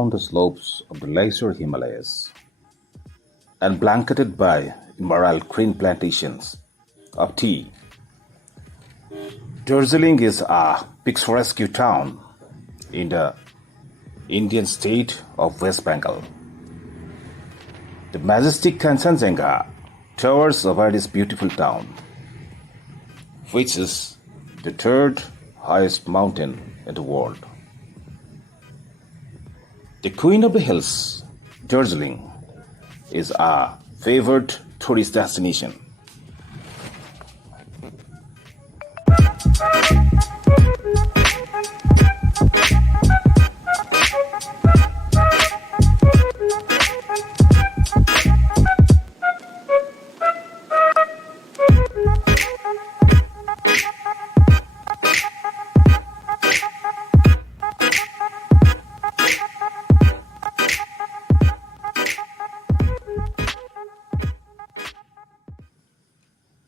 down the slopes of the lesser Himalayas and blanketed by emerald green plantations of tea. Darjeeling is a picturesque town in the Indian state of West Bengal. The majestic Kanchenjunga towers over this beautiful town, which is the third highest mountain in the world. The Queen of the Hills, Darjeeling, is a favored tourist destination.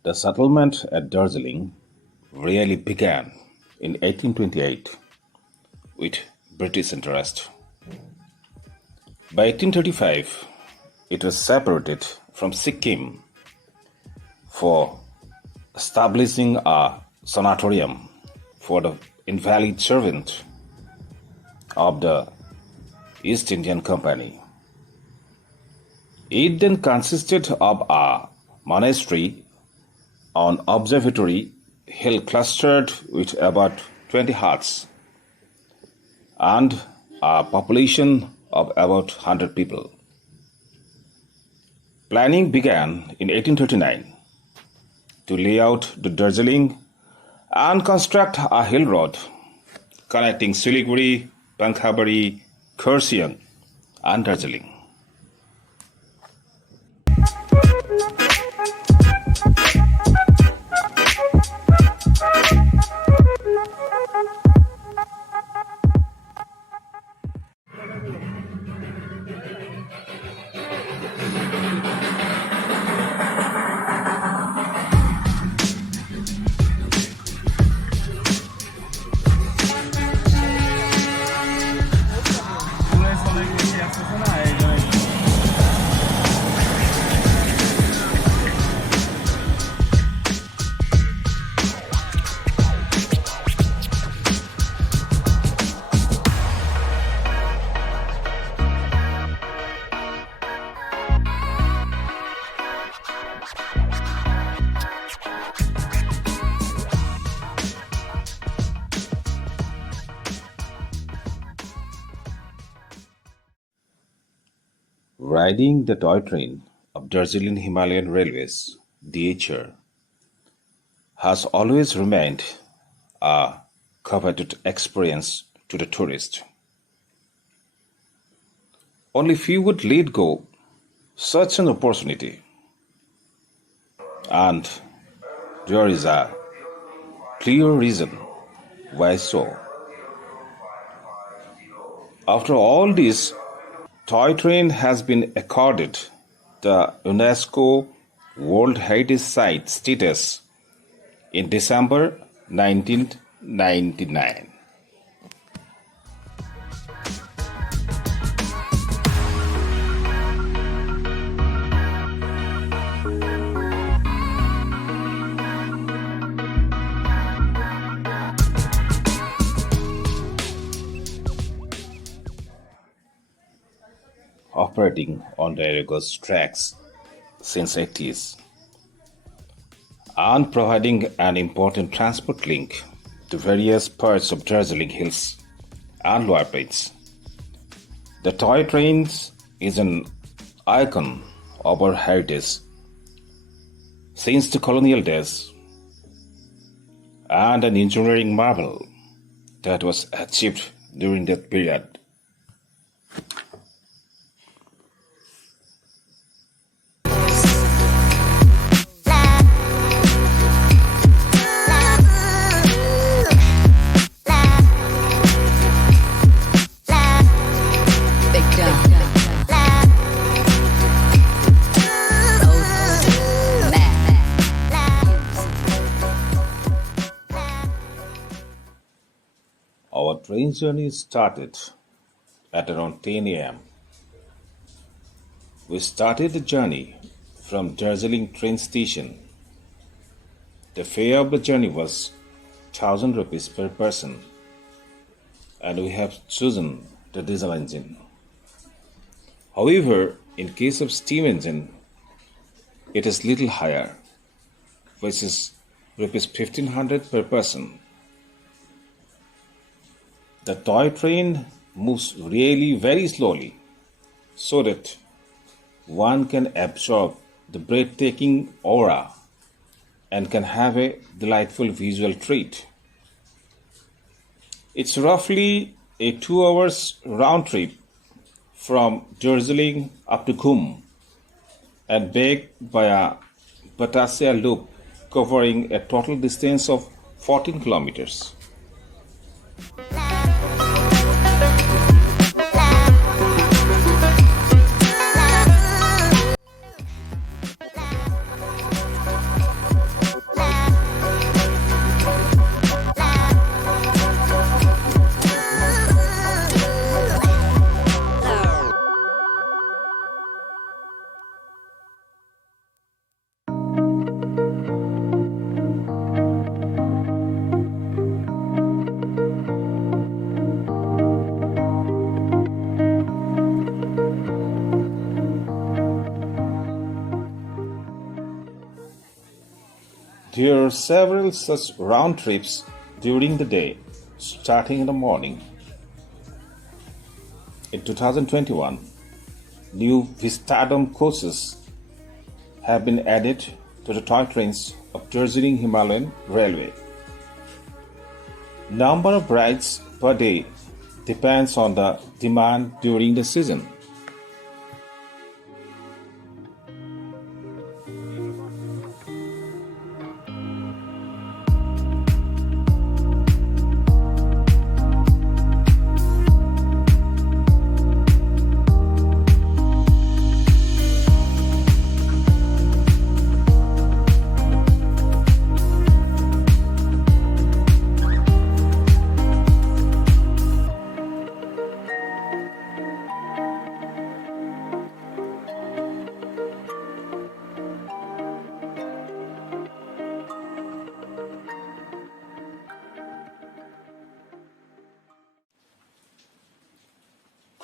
The settlement at Darjeeling really began in 1828 with British interest. By 1835, it was separated from Sikkim for establishing a sanatorium for the invalid servant of the East Indian Company. It then consisted of a monastery on Observatory Hill clustered with about 20 huts and a population of about 100 people. Planning began in 1839 to lay out the Darjeeling and construct a hill road connecting Siliguri, Pankhabari, Khersiang and Darjeeling. Riding the toy train of Darjeeling Himalayan Railways, DHR, has always remained a coveted experience to the tourist. Only few would let go such an opportunity, and there is a clear reason why so. After all this, Toy Train has been accorded the UNESCO World Heritage Site status in December 1999. Operating on the Aragos tracks since 80s and providing an important transport link to various parts of Darjeeling Hills and Lower Plains. The toy trains is an icon of our heritage since the colonial days and an engineering marvel that was achieved during that period. Our train journey started at around 10 a.m. We started the journey from Darjeeling train station. The fare of the journey was 1000 rupees per person, and we have chosen the diesel engine. However, in case of steam engine, it is little higher, which is rupees 1500 per person. The toy train moves really very slowly so that one can absorb the breathtaking aura and can have a delightful visual treat. It's roughly a 2 hours round trip from Darjeeling up to Ghum and back via Batasia loop covering a total distance of 14 kilometers. There are several such round trips during the day, starting in the morning. In 2021, new Vistadom coaches have been added to the toy trains of Darjeeling Himalayan Railway. Number of rides per day depends on the demand during the season.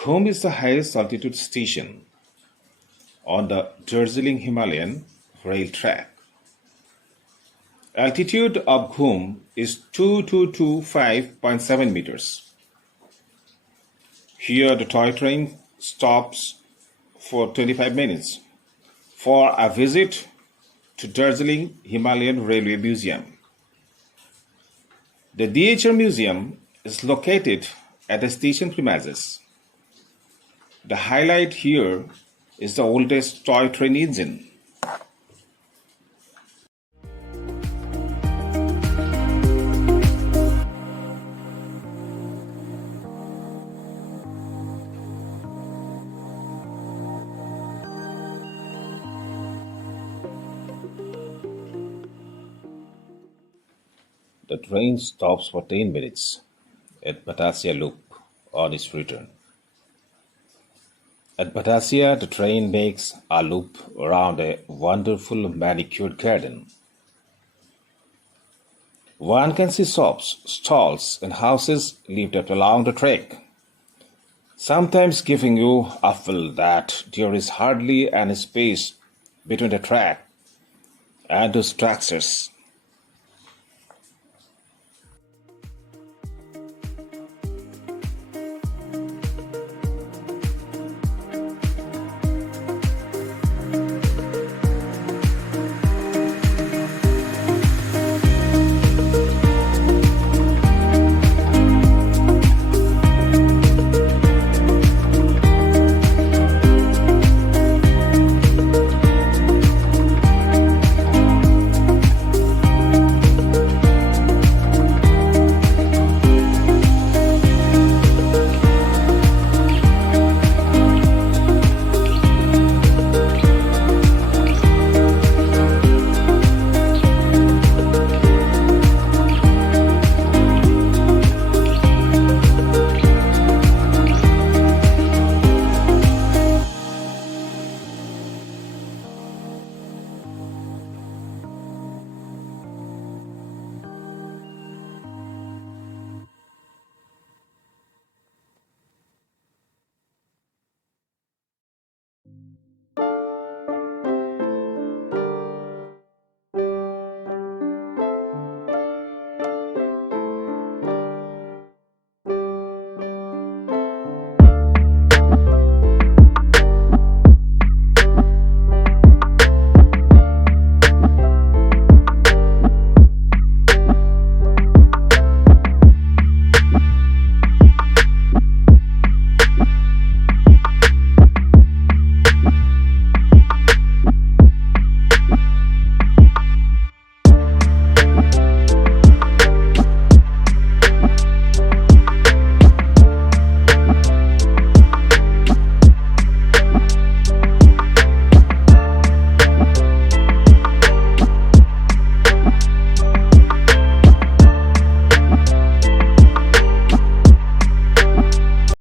Ghum is the highest altitude station on the Darjeeling Himalayan rail track. Altitude of Ghum is 2225.7 meters. Here the toy train stops for 25 minutes for a visit to Darjeeling Himalayan Railway Museum. The DHR Museum is located at the station premises. The highlight here is the oldest toy train engine. The train stops for 10 minutes at Batasia loop on its return. At Batasia, the train makes a loop around a wonderful manicured garden. One can see shops, stalls, and houses lit up along the track, sometimes giving you a feel that there is hardly any space between the track and those structures.